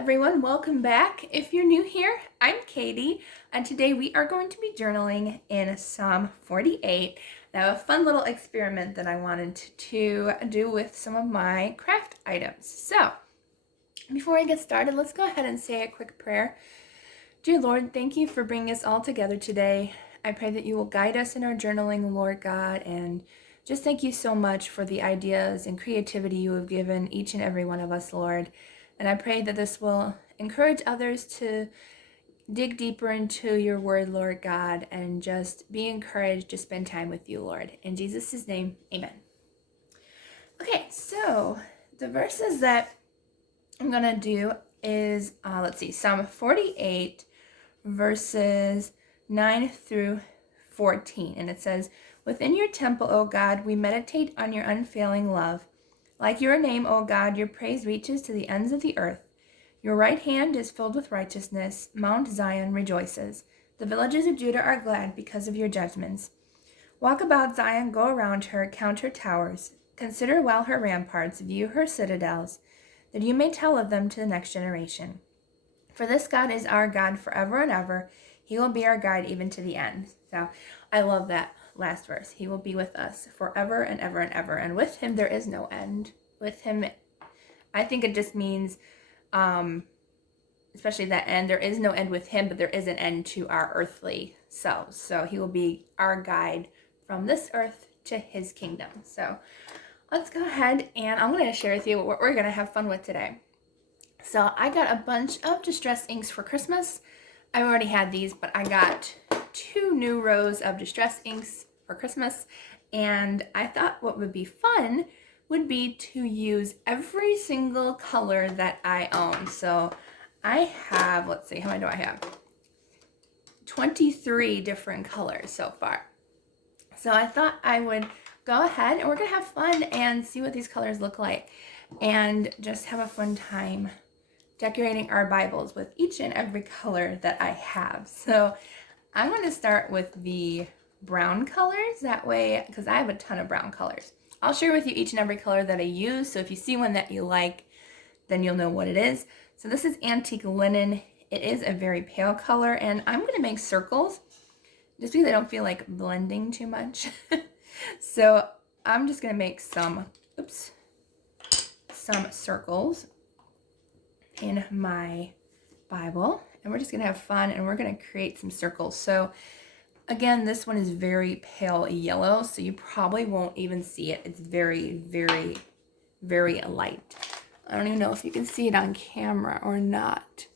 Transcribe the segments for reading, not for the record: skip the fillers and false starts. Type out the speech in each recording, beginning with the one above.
everyone, welcome back. If you're new here, I'm Katie, and today we are going to be journaling in Psalm 48. Now, a fun little experiment that I wanted to do with some of my craft items. So, before I get started, let's go ahead and say a quick prayer. Dear Lord, thank you for bringing us all together today. I pray that you will guide us in our journaling, Lord God, and just thank you so much for the ideas and creativity you have given each and every one of us, Lord. And I pray that this will encourage others to dig deeper into your word, Lord God, and just be encouraged to spend time with you, Lord. In Jesus' name, amen. Okay, so the verses that I'm going to do is, Psalm 48, verses 9 through 14. And it says, "Within your temple, O God, we meditate on your unfailing love. Like your name, O God, your praise reaches to the ends of the earth. Your right hand is filled with righteousness. Mount Zion rejoices. The villages of Judah are glad because of your judgments. Walk about Zion, go around her, count her towers. Consider well her ramparts, view her citadels, that you may tell of them to the next generation. For this God is our God forever and ever. He will be our guide even to the end." So I love that last verse. He will be with us forever and ever and ever. And with him, there is no end. With him, I think it just means, especially that end, there is no end with him, but there is an end to our earthly selves. So he will be our guide from this earth to his kingdom. So let's go ahead and I'm going to share with you what we're going to have fun with today. So I got a bunch of distress inks for Christmas. I've already had these, but I got 2 new rows of distress inks for Christmas. And I thought what would be fun would be to use every single color that I own. So I have, how many do I have? 23 different colors so far. So I thought I would go ahead and we're going to have fun and see what these colors look like and just have a fun time decorating our Bibles with each and every color that I have. So I'm going to start with the brown colors, that way, because I have a ton of brown colors. I'll share with you each and every color that I use, so if you see one that you like, then you'll know what it is. So this is Antique Linen. It is a very pale color, and I'm going to make circles, just because I don't feel like blending too much. So I'm just going to make some circles in my Bible, and we're just gonna have fun and we're gonna create some circles. So again, this one is very pale yellow, so you probably won't even see it. It's very, very, very light. I don't even know if you can see it on camera or not,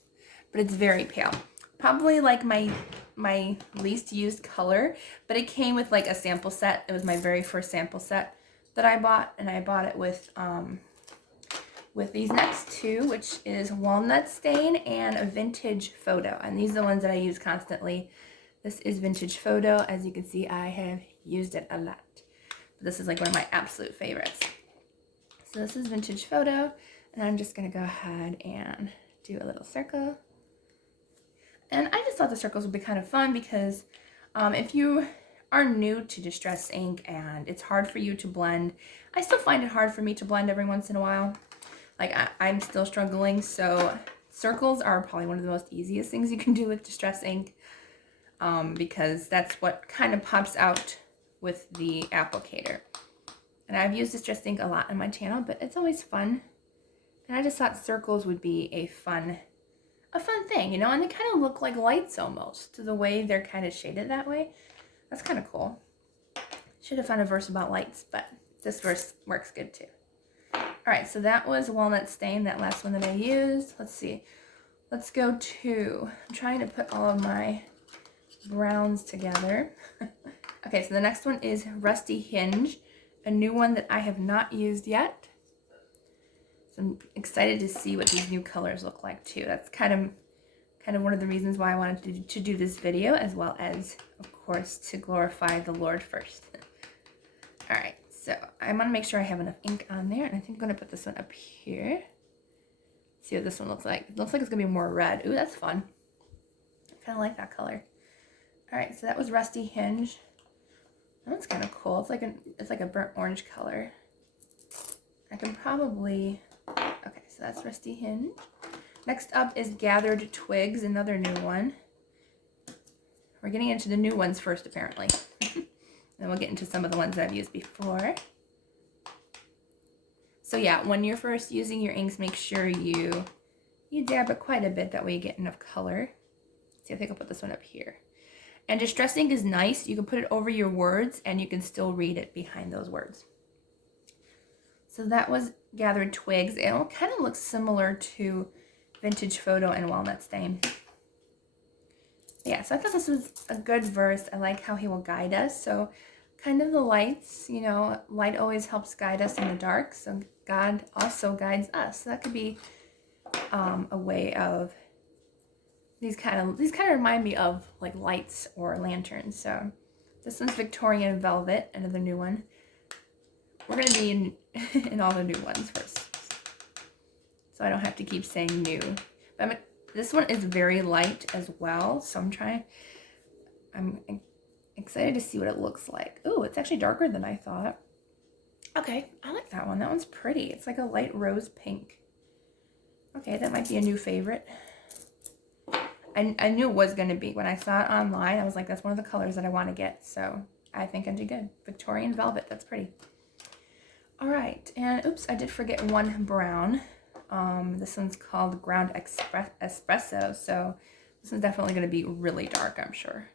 but it's very pale. Probably like my least used color, but it came with like a sample set. It was my very first sample set that I bought, and I bought it with these next 2, which is Walnut Stain and a Vintage Photo. And these are the ones that I use constantly. This is Vintage Photo. As you can see, I have used it a lot. But this is like one of my absolute favorites. So this is Vintage Photo. And I'm just going to go ahead and do a little circle. And I just thought the circles would be kind of fun because if you are new to distress ink and it's hard for you to blend, I still find it hard for me to blend every once in a while. Like I'm still struggling, so circles are probably one of the most easiest things you can do with distress ink, because that's what kind of pops out with the applicator. And I've used distress ink a lot on my channel, but it's always fun. And I just thought circles would be a fun thing, you know, and they kind of look like lights almost, to the way they're kind of shaded that way. That's kind of cool. Should have found a verse about lights, but this verse works good too. Alright, so that was Walnut Stain, that last one that I used. Let's see. Let's go to, I'm trying to put all of my browns together. Okay, so the next one is Rusty Hinge, a new one that I have not used yet. So I'm excited to see what these new colors look like too. That's kind of one of the reasons why I wanted to do this video, as well as, of course, to glorify the Lord first. Alright. So I'm going to make sure I have enough ink on there, and I think I'm going to put this one up here. See what this one looks like. It looks like it's going to be more red. Ooh, that's fun. I kind of like that color. All right, so that was Rusty Hinge. That one's kind of cool. It's like a burnt orange color. I can probably, okay, so that's Rusty Hinge. Next up is Gathered Twigs, another new one. We're getting into the new ones first, apparently. Then we'll get into some of the ones that I've used before. So yeah, when you're first using your inks, make sure you dab it quite a bit. That way you get enough color. See, I think I'll put this one up here. And distress ink is nice. You can put it over your words and you can still read it behind those words. So that was Gathered Twigs. It kind of looks similar to Vintage Photo and Walnut Stain. Yeah, so I thought this was a good verse. I like how he will guide us. So kind of the lights, you know, light always helps guide us in the dark. So God also guides us. So that could be a way of, these kind of remind me of like lights or lanterns. So this one's Victorian Velvet, another new one. We're going to be in all the new ones first, so I don't have to keep saying new. But this one is very light as well, so I'm excited to see what it looks like. Oh, it's actually darker than I thought. Okay, I like that one. That one's pretty. It's like a light rose pink. Okay, that might be a new favorite. I knew it was going to be. When I saw it online, I was like, that's one of the colors that I want to get. So I think I did good. Victorian Velvet. That's pretty. All right. And oops, I did forget one brown. This one's called Ground Espresso. So this one's definitely going to be really dark, I'm sure.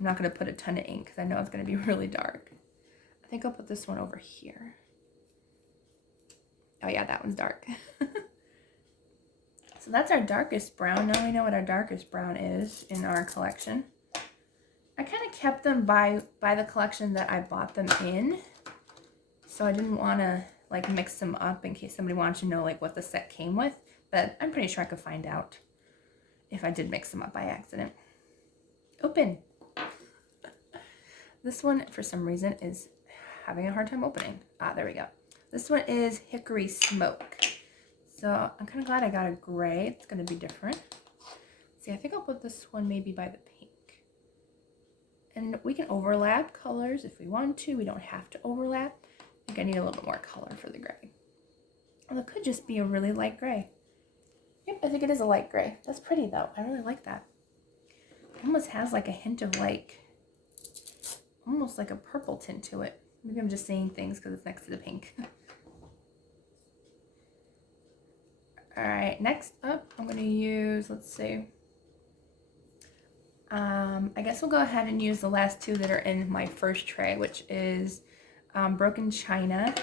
I'm not going to put a ton of ink because I know it's going to be really dark. I think I'll put this one over here. Oh yeah, that one's dark. So that's our darkest brown. Now we know what our darkest brown is in our collection. I kind of kept them by the collection that I bought them in. So I didn't want to like mix them up in case somebody wanted to know like what the set came with. But I'm pretty sure I could find out if I did mix them up by accident. Open. This one, for some reason, is having a hard time opening. Ah, there we go. This one is Hickory Smoke. So I'm kind of glad I got a gray. It's going to be different. See, I think I'll put this one maybe by the pink. And we can overlap colors if we want to. We don't have to overlap. I think I need a little bit more color for the gray. Well, it could just be a really light gray. Yep, I think it is a light gray. That's pretty though. I really like that. It almost has like a hint of like, almost like a purple tint to it. Maybe I'm just saying things because it's next to the pink. All right, next up, I'm going to use, let's see. I guess we'll go ahead and use the last two that are in my first tray, which is Broken China.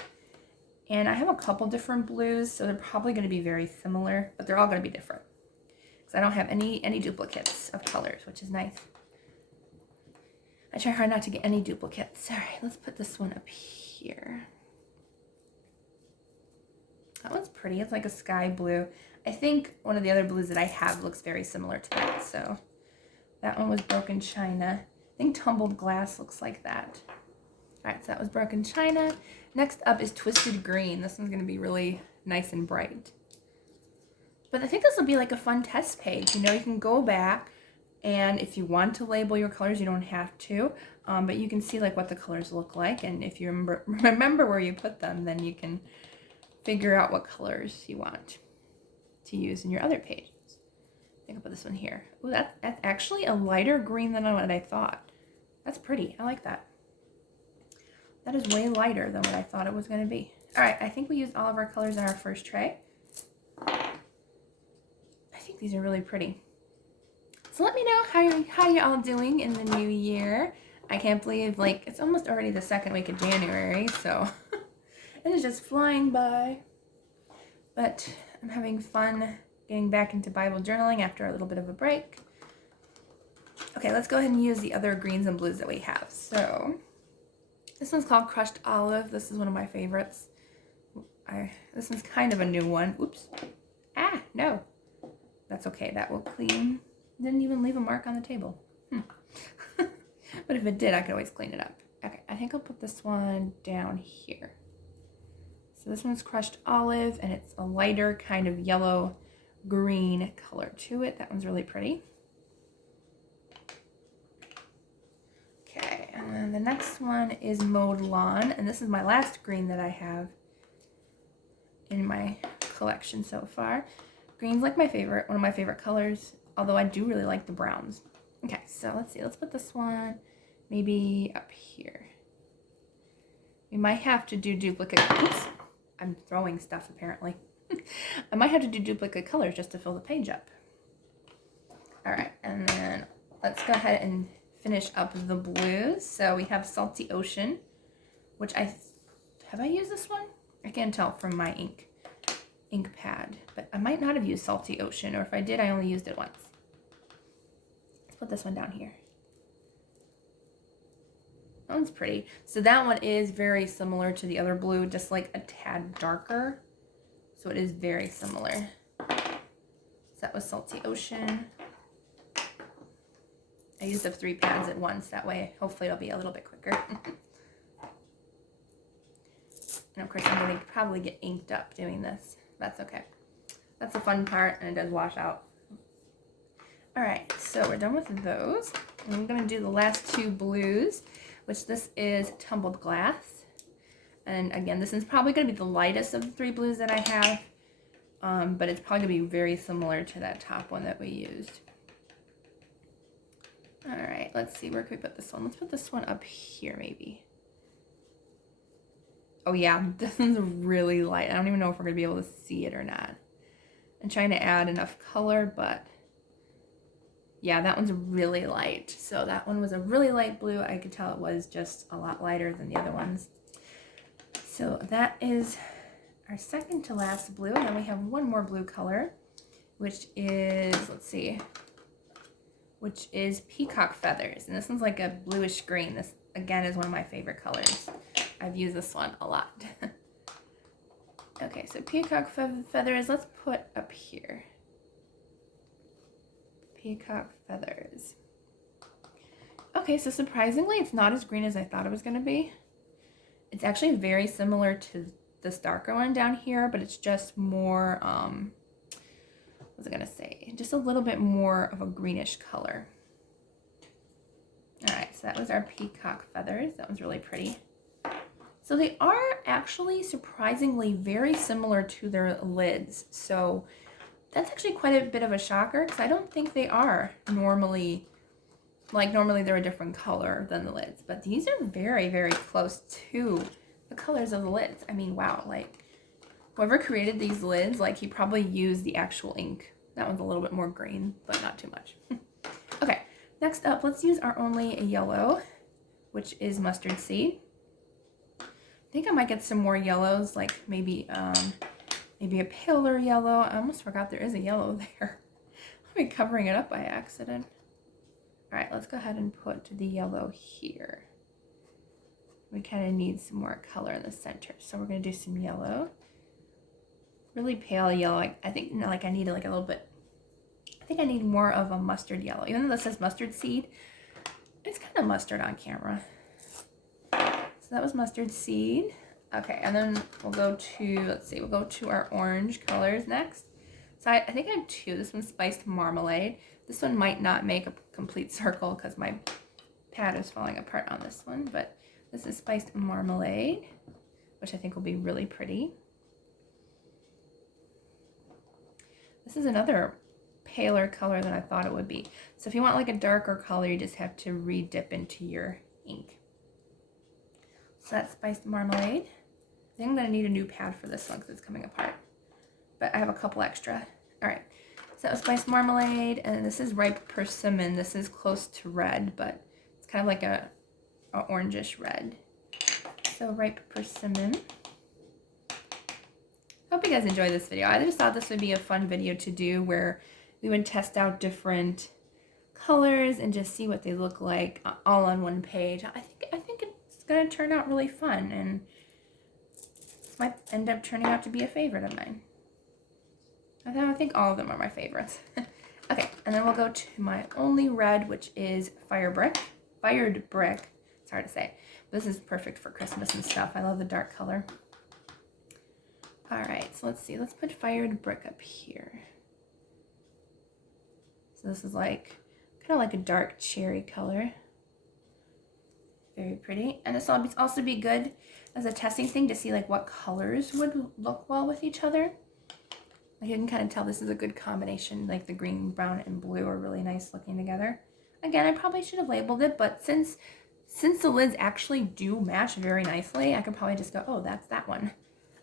And I have a couple different blues, so they're probably going to be very similar, but they're all going to be different. Because I don't have any duplicates of colors, which is nice. I try hard not to get any duplicates. All right, let's put this one up here. That one's pretty. It's like a sky blue. I think one of the other blues that I have looks very similar to that. So that one was Broken China. I think Tumbled Glass looks like that. All right, so that was Broken China. Next up is Twisted Green. This one's going to be really nice and bright. But I think this will be like a fun test page. You know, you can go back, and if you want to label your colors, you don't have to. But you can see like what the colors look like. And if you remember where you put them, then you can figure out what colors you want to use in your other pages. I think I'll put this one here. Ooh, that's actually a lighter green than what I thought. That's pretty. I like that. That is way lighter than what I thought it was going to be. All right, I think we used all of our colors in our first tray. I think these are really pretty. So let me know how you all doing in the new year. I can't believe, like, it's almost already the second week of January, so it is just flying by. But I'm having fun getting back into Bible journaling after a little bit of a break. Okay, let's go ahead and use the other greens and blues that we have. So this one's called Crushed Olive. This is one of my favorites. This one's kind of a new one. Oops. Ah, no. That's okay. That will clean. Didn't even leave a mark on the table. But if it did, I could always clean it up. Okay, I think I'll put this one down here. So this one's Crushed Olive, and it's a lighter kind of yellow-green color to it. That one's really pretty. Okay, and then the next one is Mowed Lawn, and this is my last green that I have in my collection so far. Green's like my favorite, one of my favorite colors, although I do really like the browns. Okay, so let's see. Let's put this one maybe up here. We might have to do duplicate. Oops, I'm throwing stuff apparently. I might have to do duplicate colors just to fill the page up. All right, and then let's go ahead and finish up the blues. So we have Salty Ocean, which have I used this one? I can't tell from my ink pad, but I might not have used Salty Ocean, or if I did, I only used it once. Let's put this one down here. That one's pretty. So that one is very similar to the other blue, just like a tad darker. So it is very similar. So that was Salty Ocean. I used up 3 pads at once. That way, hopefully it'll be a little bit quicker. And of course, I'm going to probably get inked up doing this. That's okay. That's the fun part, and it does wash out. All right, so we're done with those. And I'm going to do the last 2 blues, which this is Tumbled Glass. And again, this is probably going to be the lightest of the 3 blues that I have, but it's probably going to be very similar to that top one that we used. All right, let's see, where can we put this one? Let's put this one up here, maybe. Oh yeah, this one's really light. I don't even know if we're gonna be able to see it or not. I'm trying to add enough color, but yeah, that one's really light. So that one was a really light blue. I could tell it was just a lot lighter than the other ones. So that is our second to last blue. And then we have one more blue color, which is, let's see, which is Peacock Feathers. And this one's like a bluish green. This, again, is one of my favorite colors. I've used this one a lot. Okay, so Peacock Feathers, let's put up here. Peacock Feathers. Okay, so surprisingly, it's not as green as I thought it was going to be. It's actually very similar to this darker one down here, but it's just more, what was I going to say? Just a little bit more of a greenish color. All right, so that was our Peacock Feathers. That was really pretty. So they are actually surprisingly very similar to their lids. So that's actually quite a bit of a shocker, because I don't think they are normally, like normally they're a different color than the lids. But these are very, very close to the colors of the lids. I mean, wow, like whoever created these lids, like he probably used the actual ink. That one's a little bit more green, but not too much. Okay, next up, let's use our only yellow, which is Mustard Seed. I think I might get some more yellows, like maybe maybe a paler yellow. I almost forgot there is a yellow there. I'll be covering it up by accident. All right, let's go ahead and put the yellow here. We kind of need some more color in the center, so we're gonna do some yellow. Really pale yellow. I think like I need like a little bit. I think I need more of a mustard yellow. Even though this says mustard seed, it's kind of mustard on camera. So that was Mustard Seed. Okay, and then we'll go to, let's see, we'll go to our orange colors next. So I think I have 2. This one's Spiced Marmalade. This one might not make a complete circle because my pad is falling apart on this one, but this is Spiced Marmalade, which I think will be really pretty. This is another paler color than I thought it would be. So if you want like a darker color, you just have to re-dip into your ink. So that's Spiced Marmalade. I think I'm going to need a new pad for this one because it's coming apart. But I have a couple extra. All right. So that was Spiced Marmalade. And this is Ripe Persimmon. This is close to red, but it's kind of like a orangish red. So Ripe Persimmon. Hope you guys enjoyed this video. I just thought this would be a fun video to do where we would test out different colors and just see what they look like all on one page. I think it's going to turn out really fun, and this might end up turning out to be a favorite of mine. I think all of them are my favorites. Okay, and then we'll go to my only red, which is Fired Brick. It's hard to say, but this is perfect for Christmas and stuff. I love the dark color. All right, so let's see. Let's put Fired Brick up here. So this is like kind of like a dark cherry color. Very pretty. And this will also be good as a testing thing to see like what colors would look well with each other. Like you can kind of tell this is a good combination, like the green, brown, and blue are really nice looking together. Again, I probably should have labeled it, but since the lids actually do match very nicely, I could probably just go, oh, that's that one.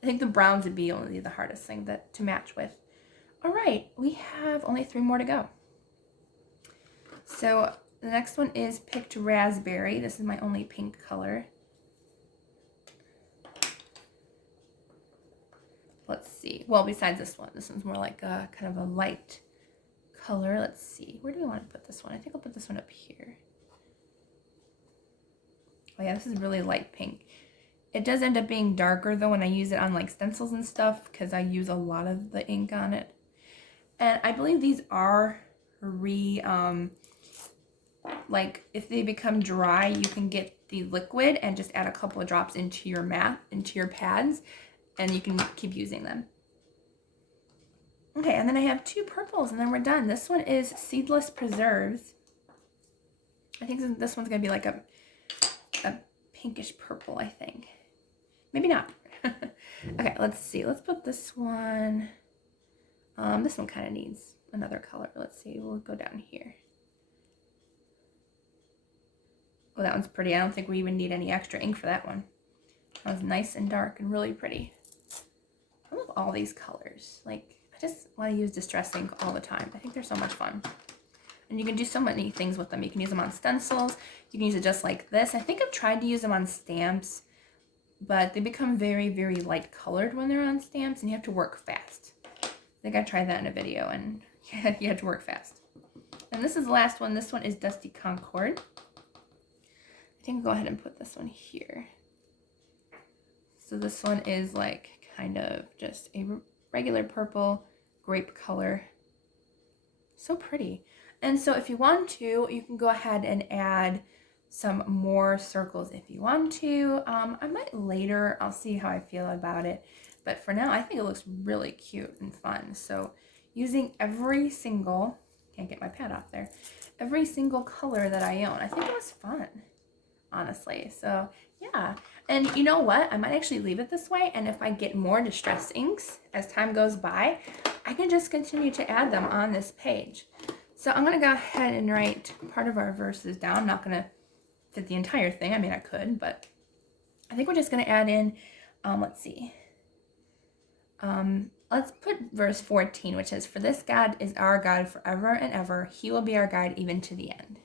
I think the browns would be only the hardest thing to match with. All right, we have only 3 more to go. So the next one is Picked Raspberry. This is my only pink color. Let's see. Well, besides this one's more like a kind of a light color. Let's see. Where do we want to put this one? I think I'll put this one up here. Oh yeah, this is really light pink. It does end up being darker though when I use it on like stencils and stuff because I use a lot of the ink on it. And I believe these are like if they become dry, you can get the liquid and just add a couple of drops into your pads, and you can keep using them. Okay, and then I have 2 purples, and then we're done. This one is Seedless Preserves. I think this one's gonna be like a pinkish purple, I think. Maybe not. Okay, let's see. Let's put this one. This one kind of needs another color. Let's see. We'll go down here. Oh, that one's pretty. I don't think we even need any extra ink for that one. That was nice and dark and really pretty. I love all these colors. Like, I just want to use distress ink all the time. I think they're so much fun. And you can do so many things with them. You can use them on stencils. You can use it just like this. I think I've tried to use them on stamps, but they become very, very light colored when they're on stamps, and you have to work fast. I think I tried that in a video, and you have to work fast. And this is the last one. This one is Dusty Concord. I think I'll go ahead and put this one here. So this one is like kind of just a regular purple grape color. So pretty. And so if you want to, you can go ahead and add some more circles if you want to. I might later. I'll see how I feel about it. But for now, I think it looks really cute and fun. So using every single, can't get my pad off there, every single color that I own. I think it was fun, honestly. So yeah. And you know what? I might actually leave it this way. And if I get more distress inks as time goes by, I can just continue to add them on this page. So I'm going to go ahead and write part of our verses down. I'm not going to fit the entire thing. I mean, I could, but I think we're just going to add in, let's see. Let's put verse 14, which says, "For this God is our God forever and ever. He will be our guide even to the end."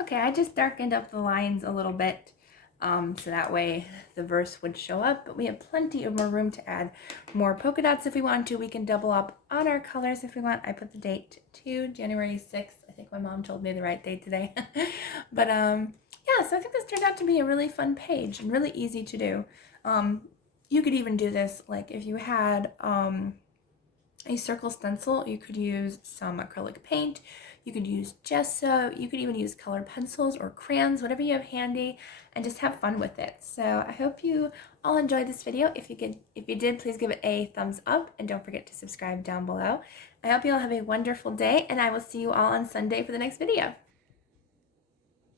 Okay, I just darkened up the lines a little bit so that way the verse would show up, but we have plenty of more room to add more polka dots if we want to. We can double up on our colors if we want. I put the date to January 6th. I think my mom told me the right date today. But yeah, so I think this turned out to be a really fun page and really easy to do. You could even do this like if you had a circle stencil, you could use some acrylic paint, you could use gesso, you could even use colored pencils or crayons, whatever you have handy, and just have fun with it. So I hope you all enjoyed this video. If you did, please give it a thumbs up and don't forget to subscribe down below. I hope you all have a wonderful day, and I will see you all on Sunday for the next video.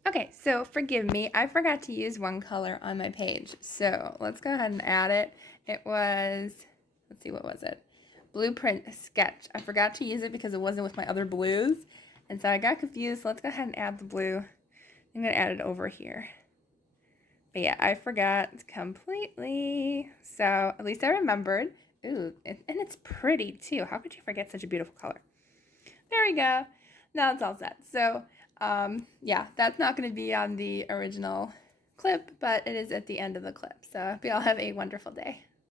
Okay, so forgive me, I forgot to use one color on my page. So let's go ahead and add it. It was, let's see, what was it? Blueprint Sketch. I forgot to use it because it wasn't with my other blues. And so I got confused. So let's go ahead and add the blue. I'm going to add it over here. But yeah, I forgot completely. So at least I remembered. Ooh, and it's pretty too. How could you forget such a beautiful color? There we go. Now it's all set. So yeah, that's not going to be on the original clip, but it is at the end of the clip. So I hope you all have a wonderful day.